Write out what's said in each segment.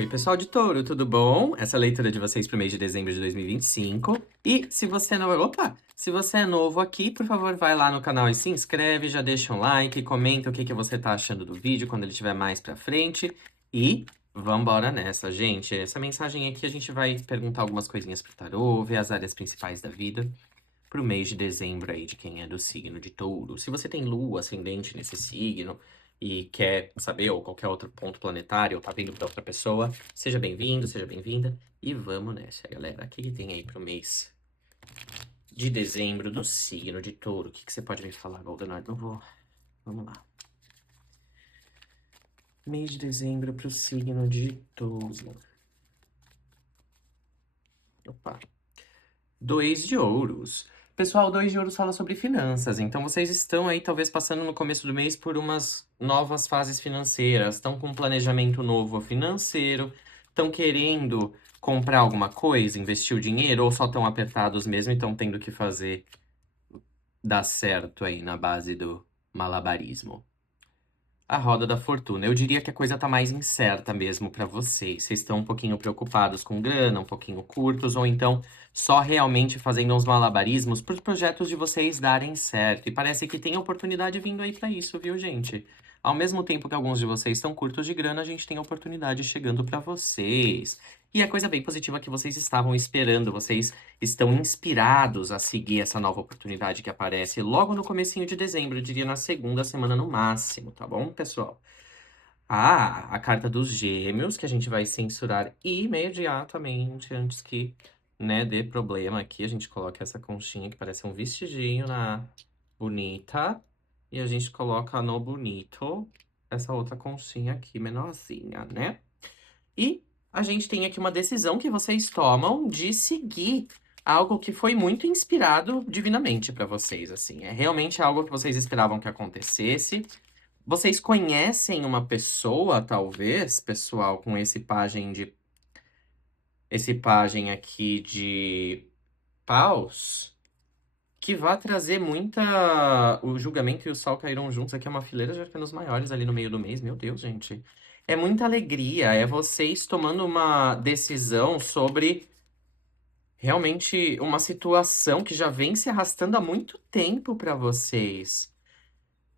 Oi, pessoal de Touro, tudo bom? Essa é a leitura de vocês para o mês de dezembro de 2025. E se você não... Opa! Se você é novo aqui, por favor, vai lá no canal e se inscreve, já deixa um like, comenta o que você tá achando do vídeo quando ele estiver mais pra frente. E vambora nessa, gente. Essa mensagem aqui a gente vai perguntar algumas coisinhas pro tarô, ver as áreas principais da vida pro mês de dezembro aí de quem é do signo de Touro. Se você tem lua, ascendente nesse signo e quer saber, ou qualquer outro ponto planetário, ou tá vindo pra outra pessoa, seja bem-vindo, seja bem-vinda. E vamos nessa, galera. O que que tem aí pro mês de dezembro do signo de Touro? O que que você pode me falar, Goldenrod? Não vou. Vamos lá. Mês de dezembro pro signo de Touro. Opa. Dois de ouros. Pessoal, dois de ouros fala sobre finanças, então vocês estão aí talvez passando no começo do mês por umas novas fases financeiras, estão com um planejamento novo financeiro, estão querendo comprar alguma coisa, investir o dinheiro, ou só estão apertados mesmo e estão tendo que fazer dar certo aí na base do malabarismo. A roda da fortuna. Eu diria que a coisa tá mais incerta mesmo pra vocês. Vocês estão um pouquinho preocupados com grana, um pouquinho curtos, ou então só realmente fazendo uns malabarismos para os projetos de vocês darem certo. E parece que tem oportunidade vindo aí pra isso, viu, gente? Ao mesmo tempo que alguns de vocês estão curtos de grana, a gente tem oportunidade chegando pra vocês. E é coisa bem positiva que vocês estavam esperando, vocês estão inspirados a seguir essa nova oportunidade que aparece logo no comecinho de dezembro, eu diria na segunda semana no máximo, tá bom, pessoal? Ah, a carta dos gêmeos, que a gente vai censurar imediatamente antes que, né, dê problema aqui. A gente coloca essa conchinha que parece um vestidinho na bonita. E a gente coloca no bonito essa outra conchinha aqui, menorzinha, né? E a gente tem aqui uma decisão que vocês tomam de seguir algo que foi muito inspirado divinamente pra vocês, assim. É realmente algo que vocês esperavam que acontecesse. Vocês conhecem uma pessoa, talvez, pessoal, com esse pajem aqui de paus, que vai trazer muita. O julgamento e o sol caíram juntos. Aqui é uma fileira de arcanos maiores ali no meio do mês. Meu Deus, gente. É muita alegria. É vocês tomando uma decisão sobre realmente uma situação que já vem se arrastando há muito tempo para vocês.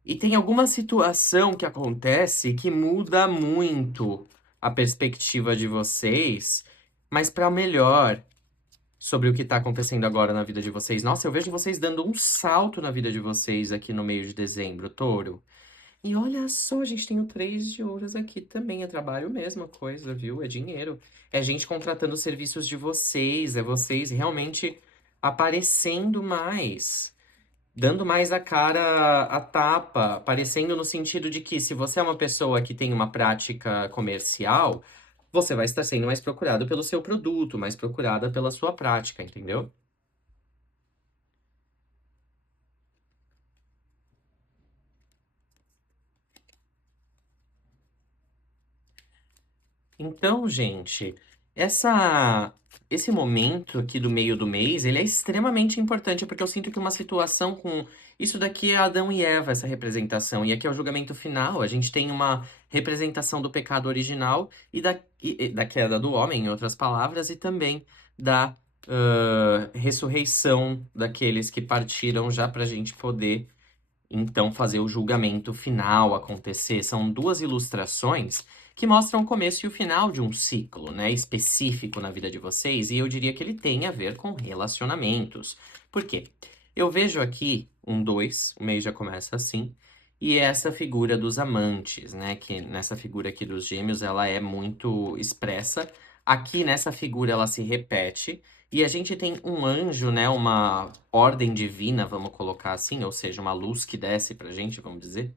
E tem alguma situação que acontece que muda muito a perspectiva de vocês, mas para melhor sobre o que tá acontecendo agora na vida de vocês. Nossa, eu vejo vocês dando um salto na vida de vocês aqui no meio de dezembro, Touro. E olha só, a gente tem o três de ouros aqui também. É trabalho, mesma coisa, viu? É dinheiro. É gente contratando os serviços de vocês, é vocês realmente aparecendo mais. Dando mais a cara a tapa, aparecendo no sentido de que se você é uma pessoa que tem uma prática comercial, você vai estar sendo mais procurado pelo seu produto, mais procurada pela sua prática, entendeu? Então, gente, essa esse momento aqui do meio do mês, ele é extremamente importante, porque eu sinto que uma situação com isso daqui é Adão e Eva, essa representação, e aqui é o julgamento final, a gente tem uma representação do pecado original e da queda do homem, em outras palavras, e também da ressurreição daqueles que partiram já para a gente poder então fazer o julgamento final acontecer. São duas ilustrações que mostram o começo e o final de um ciclo, né, específico na vida de vocês, e eu diria que ele tem a ver com relacionamentos. Por quê? Eu vejo aqui um dois, o mês já começa assim, e essa figura dos amantes, né, que nessa figura aqui dos gêmeos ela é muito expressa. Aqui nessa figura ela se repete, e a gente tem um anjo, né, uma ordem divina, vamos colocar assim, ou seja, uma luz que desce pra gente, vamos dizer,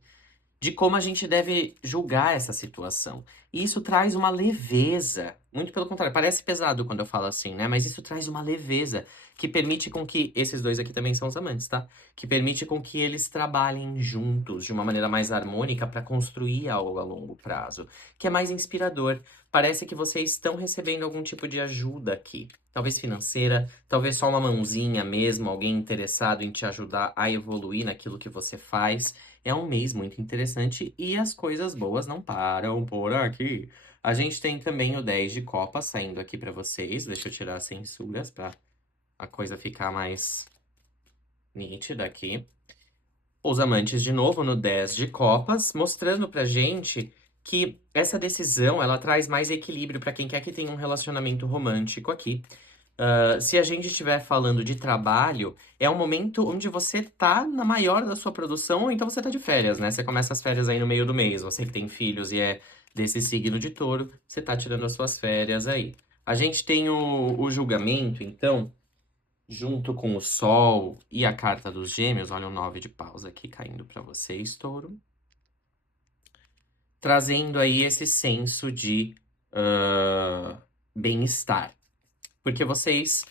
de como a gente deve julgar essa situação. E isso traz uma leveza, muito pelo contrário, parece pesado quando eu falo assim, né? Mas isso traz uma leveza que permite com que esses dois aqui também são os amantes, tá? Que permite com que eles trabalhem juntos de uma maneira mais harmônica para construir algo a longo prazo, que é mais inspirador. Parece que vocês estão recebendo algum tipo de ajuda aqui. Talvez financeira, talvez só uma mãozinha mesmo, alguém interessado em te ajudar a evoluir naquilo que você faz. É um mês muito interessante e as coisas boas não param por aqui. A gente tem também o 10 de copas saindo aqui pra vocês. Deixa eu tirar as censuras pra a coisa ficar mais nítida aqui. Os amantes de novo no 10 de copas, mostrando pra gente que essa decisão, ela traz mais equilíbrio pra quem quer que tenha um relacionamento romântico aqui. Se a gente estiver falando de trabalho, é um momento onde você tá na maior da sua produção, ou então você tá de férias, né? Você começa as férias aí no meio do mês. Você que tem filhos e é desse signo de touro, você tá tirando as suas férias aí. A gente tem o julgamento, então, junto com o Sol e a carta dos Gêmeos. Olha o 9 de paus aqui caindo pra vocês, touro. Trazendo aí esse senso de bem-estar. Porque vocês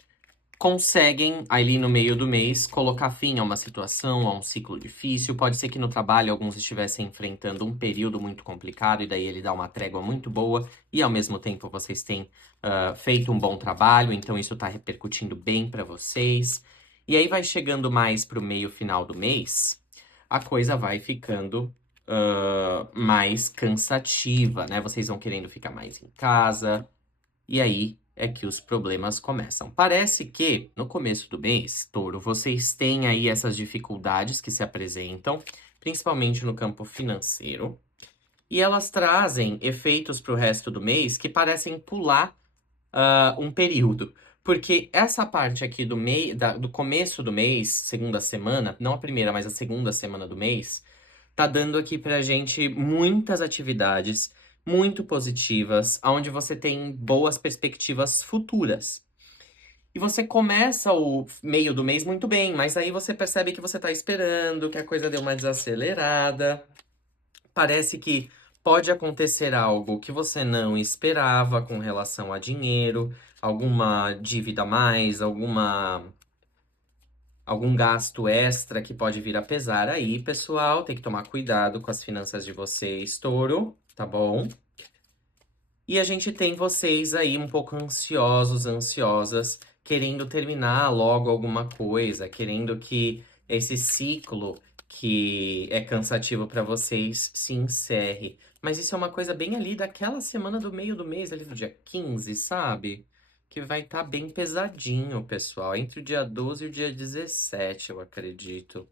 conseguem, ali no meio do mês, colocar fim a uma situação, a um ciclo difícil. Pode ser que no trabalho alguns estivessem enfrentando um período muito complicado e daí ele dá uma trégua muito boa e ao mesmo tempo vocês têm feito um bom trabalho, então isso tá repercutindo bem para vocês. E aí vai chegando mais pro meio final do mês, a coisa vai ficando mais cansativa, né? Vocês vão querendo ficar mais em casa, e aí é que os problemas começam. Parece que no começo do mês, Touro, vocês têm aí essas dificuldades que se apresentam, principalmente no campo financeiro, e elas trazem efeitos para o resto do mês que parecem pular um período. Porque essa parte aqui do começo do mês, segunda semana, não a primeira, mas a segunda semana do mês, tá dando aqui pra gente muitas atividades muito positivas, onde você tem boas perspectivas futuras. E você começa o meio do mês muito bem, mas aí você percebe que você tá esperando, que a coisa deu uma desacelerada. Parece que pode acontecer algo que você não esperava com relação a dinheiro, alguma dívida a mais, algum gasto extra que pode vir a pesar aí, pessoal. Tem que tomar cuidado com as finanças de vocês, touro, tá bom? E a gente tem vocês aí um pouco ansiosos, ansiosas, querendo terminar logo alguma coisa, querendo que esse ciclo que é cansativo pra vocês se encerre. Mas isso é uma coisa bem ali daquela semana do meio do mês, ali do dia 15, sabe? Que vai estar bem pesadinho, pessoal. Entre o dia 12 e o dia 17, eu acredito.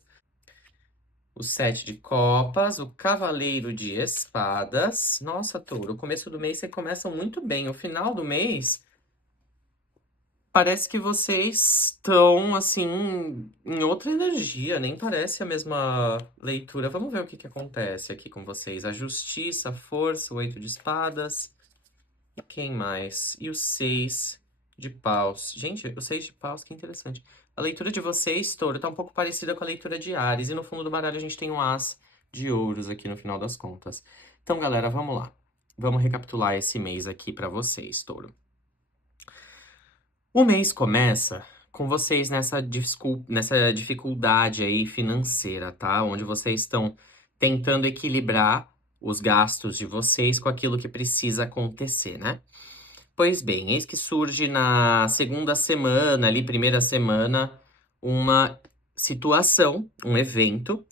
O 7 de copas, o cavaleiro de espadas. Nossa, touro, o começo do mês você começa muito bem. O final do mês, parece que vocês estão, assim, em outra energia. Nem parece a mesma leitura. Vamos ver o que que acontece aqui com vocês. A justiça, a força, o 8 de espadas. E quem mais? E o 6 de paus. Gente, o 6 de paus, que interessante. A leitura de vocês, touro, tá um pouco parecida com a leitura de Áries. E no fundo do baralho a gente tem um as de ouros aqui no final das contas. Então, galera, vamos lá. Vamos recapitular esse mês aqui pra vocês, touro. O mês começa com vocês nessa dificuldade aí financeira, tá? Onde vocês estão tentando equilibrar os gastos de vocês com aquilo que precisa acontecer, né? Pois bem, eis que surge na segunda semana, ali, primeira semana, uma situação, um evento,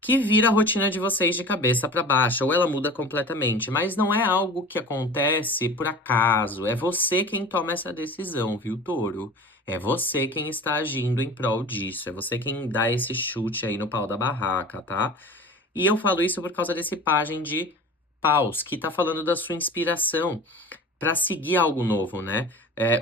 que vira a rotina de vocês de cabeça para baixo, ou ela muda completamente. Mas não é algo que acontece por acaso, é você quem toma essa decisão, viu, touro? É você quem está agindo em prol disso, é você quem dá esse chute aí no pau da barraca, tá? E eu falo isso por causa desse pajem de paus, que tá falando da sua inspiração para seguir algo novo, né?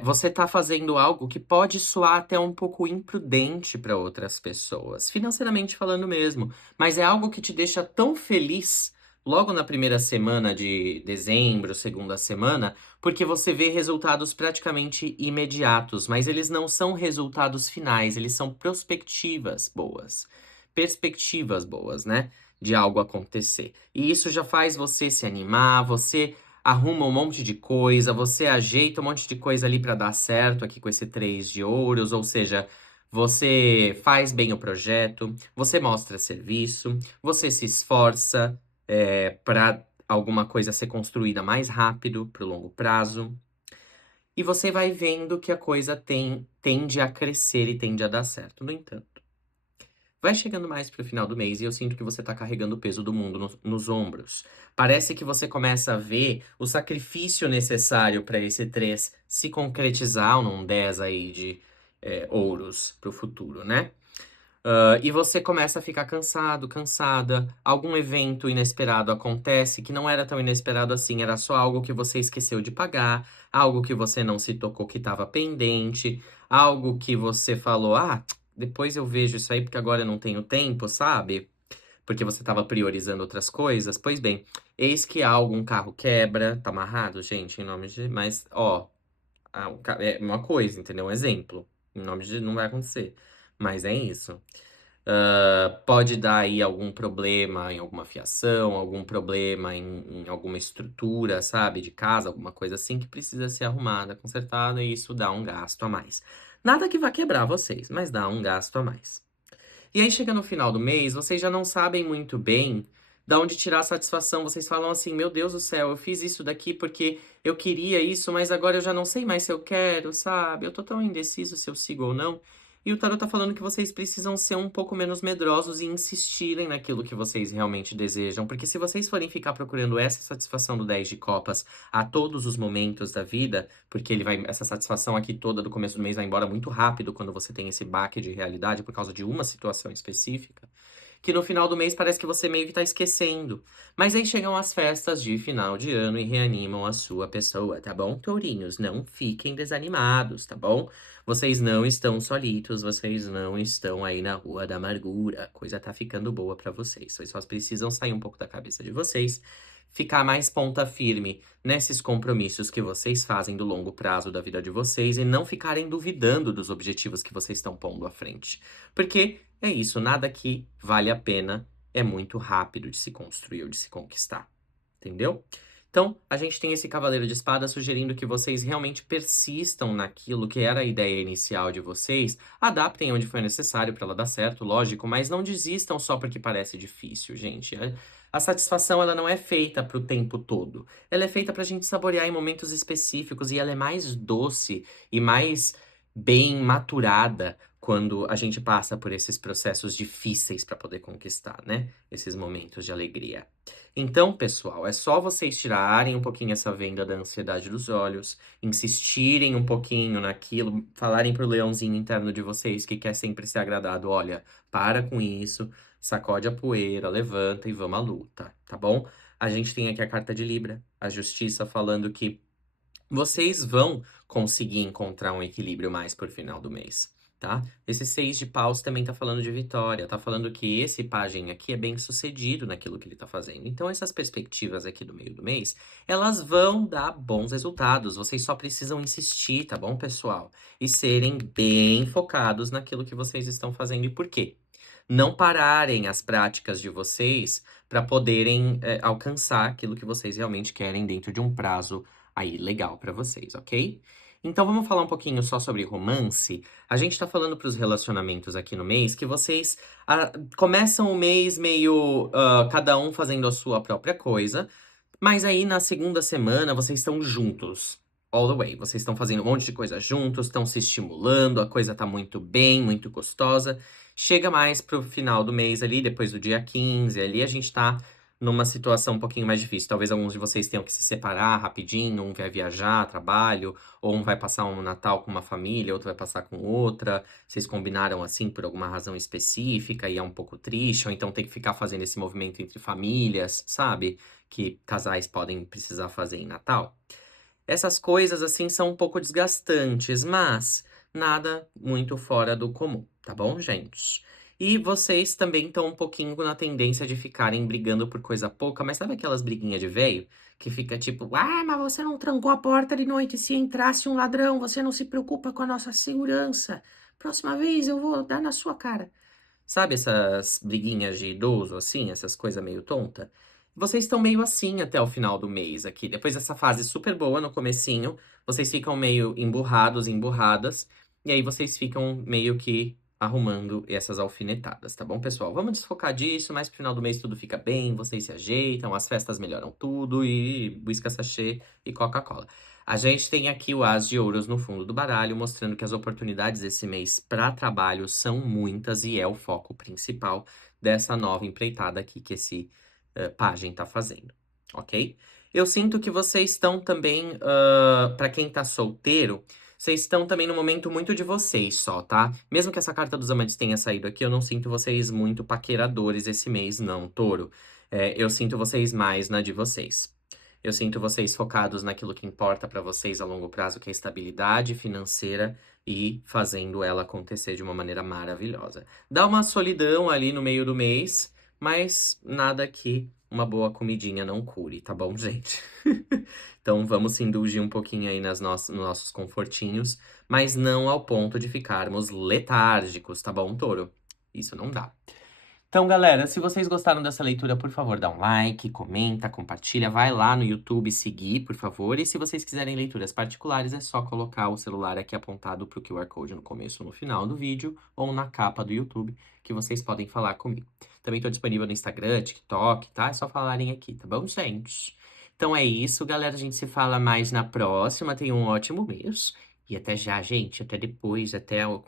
Você tá fazendo algo que pode soar até um pouco imprudente para outras pessoas, financeiramente falando mesmo, mas é algo que te deixa tão feliz logo na primeira semana de dezembro, segunda semana, porque você vê resultados praticamente imediatos, mas eles não são resultados finais, eles são perspectivas boas, né? De algo acontecer. E isso já faz você se animar, você arruma um monte de coisa, você ajeita um monte de coisa ali para dar certo aqui com esse 3 de ouros, ou seja, você faz bem o projeto, você mostra serviço, você se esforça para alguma coisa ser construída mais rápido, para o longo prazo, e você vai vendo que a coisa tende a crescer e tende a dar certo. No entanto, Vai chegando mais pro final do mês e eu sinto que você tá carregando o peso do mundo nos ombros. Parece que você começa a ver o sacrifício necessário para esse 3 se concretizar num 10 aí de ouros pro futuro, né? E você começa a ficar cansado, cansada. Algum evento inesperado acontece que não era tão inesperado assim, era só algo que você esqueceu de pagar, algo que você não se tocou que estava pendente, algo que você falou, ah, depois eu vejo isso aí porque agora eu não tenho tempo, sabe? Porque você estava priorizando outras coisas. Pois bem, eis que algo, um carro quebra, tá amarrado, gente, em nome de. Mas, ó, é uma coisa, entendeu? Um exemplo. Em nome de. Não vai acontecer. Mas é isso. Pode dar aí algum problema em alguma fiação, algum problema em alguma estrutura, sabe, de casa, alguma coisa assim que precisa ser arrumada, consertada, e isso dá um gasto a mais. Nada que vá quebrar vocês, mas dá um gasto a mais. E aí chega no final do mês, vocês já não sabem muito bem da onde tirar a satisfação. Vocês falam assim: meu Deus do céu, eu fiz isso daqui porque eu queria isso, mas agora eu já não sei mais se eu quero, sabe? Eu tô tão indeciso se eu sigo ou não. E o tarot tá falando que vocês precisam ser um pouco menos medrosos e insistirem naquilo que vocês realmente desejam. Porque se vocês forem ficar procurando essa satisfação do 10 de copas a todos os momentos da vida, porque essa satisfação aqui toda do começo do mês vai embora muito rápido quando você tem esse baque de realidade por causa de uma situação específica, que no final do mês parece que você meio que tá esquecendo. Mas aí chegam as festas de final de ano e reanimam a sua pessoa, tá bom, tourinhos? Não fiquem desanimados, tá bom? Vocês não estão solitos, vocês não estão aí na rua da amargura. A coisa tá ficando boa pra vocês. Vocês só precisam sair um pouco da cabeça de vocês, ficar mais ponta firme nesses compromissos que vocês fazem do longo prazo da vida de vocês e não ficarem duvidando dos objetivos que vocês estão pondo à frente. Porque é isso, nada que vale a pena é muito rápido de se construir ou de se conquistar. Entendeu? Então, a gente tem esse Cavaleiro de Espadas sugerindo que vocês realmente persistam naquilo que era a ideia inicial de vocês, adaptem onde for necessário para ela dar certo, lógico, mas não desistam só porque parece difícil, gente. A satisfação ela não é feita para o tempo todo. Ela é feita para a gente saborear em momentos específicos e ela é mais doce e mais bem maturada quando a gente passa por esses processos difíceis para poder conquistar, né? Esses momentos de alegria. Então, pessoal, é só vocês tirarem um pouquinho essa venda da ansiedade dos olhos, insistirem um pouquinho naquilo, falarem pro leãozinho interno de vocês que quer sempre ser agradado, olha, para com isso, sacode a poeira, levanta e vamos à luta, tá bom? A gente tem aqui a carta de Libra, a justiça falando que vocês vão conseguir encontrar um equilíbrio mais por final do mês, tá? Esse 6 de paus também tá falando de vitória, tá falando que esse pajem aqui é bem sucedido naquilo que ele tá fazendo. Então, essas perspectivas aqui do meio do mês, elas vão dar bons resultados. Vocês só precisam insistir, tá bom, pessoal? E serem bem focados naquilo que vocês estão fazendo. E por quê? Não pararem as práticas de vocês para poderem alcançar aquilo que vocês realmente querem dentro de um prazo aí legal pra vocês, ok? Então vamos falar um pouquinho só sobre romance. A gente tá falando pros relacionamentos aqui no mês que vocês começam o mês meio cada um fazendo a sua própria coisa, mas aí na segunda semana vocês estão juntos. All the way. Vocês estão fazendo um monte de coisa juntos, estão se estimulando, a coisa tá muito bem, muito gostosa. Chega mais pro final do mês ali, depois do dia 15, ali a gente tá numa situação um pouquinho mais difícil. Talvez alguns de vocês tenham que se separar rapidinho, um vai viajar, trabalho, ou um vai passar um Natal com uma família, outro vai passar com outra. Vocês combinaram assim por alguma razão específica e é um pouco triste, ou então tem que ficar fazendo esse movimento entre famílias, sabe? Que casais podem precisar fazer em Natal. Essas coisas, assim, são um pouco desgastantes, mas nada muito fora do comum, tá bom, gente? E vocês também estão um pouquinho na tendência de ficarem brigando por coisa pouca, mas sabe aquelas briguinhas de véio? Que fica tipo, ah, mas você não trancou a porta de noite se entrasse um ladrão, você não se preocupa com a nossa segurança. Próxima vez eu vou dar na sua cara. Sabe essas briguinhas de idoso, assim, essas coisas meio tonta? Vocês estão meio assim até o final do mês aqui. Depois dessa fase super boa no comecinho, vocês ficam meio emburrados, emburradas, e aí vocês ficam meio que arrumando essas alfinetadas, tá bom, pessoal? Vamos desfocar disso, mas pro final do mês tudo fica bem, vocês se ajeitam, as festas melhoram tudo, e whisky sachê e Coca-Cola. A gente tem aqui o As de Ouros no fundo do baralho, mostrando que as oportunidades esse mês para trabalho são muitas e é o foco principal dessa nova empreitada aqui que esse pajem tá fazendo, ok? Eu sinto que vocês estão também, para quem tá solteiro, vocês estão também no momento muito de vocês só, tá? Mesmo que essa carta dos amantes tenha saído aqui, eu não sinto vocês muito paqueradores esse mês, não, touro. Eu sinto vocês mais na de vocês. Eu sinto vocês focados naquilo que importa pra vocês a longo prazo, que é a estabilidade financeira e fazendo ela acontecer de uma maneira maravilhosa. Dá uma solidão ali no meio do mês, mas nada que uma boa comidinha não cure, tá bom, gente? Então vamos se indulgir um pouquinho aí nos nossos confortinhos, mas não ao ponto de ficarmos letárgicos, tá bom, touro? Isso não dá. Então, galera, se vocês gostaram dessa leitura, por favor, dá um like, comenta, compartilha, vai lá no YouTube seguir, por favor. E se vocês quiserem leituras particulares, é só colocar o celular aqui apontado para o QR Code no começo ou no final do vídeo, ou na capa do YouTube, que vocês podem falar comigo. Também estou disponível no Instagram, TikTok, tá? É só falarem aqui, tá bom, gente? Então é isso, galera. A gente se fala mais na próxima. Tenham um ótimo mês. E até já, gente. Até depois.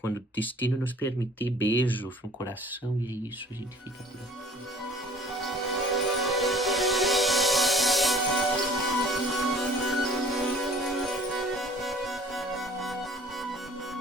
Quando o destino nos permitir. Beijo no coração. E é isso, a gente fica por aqui.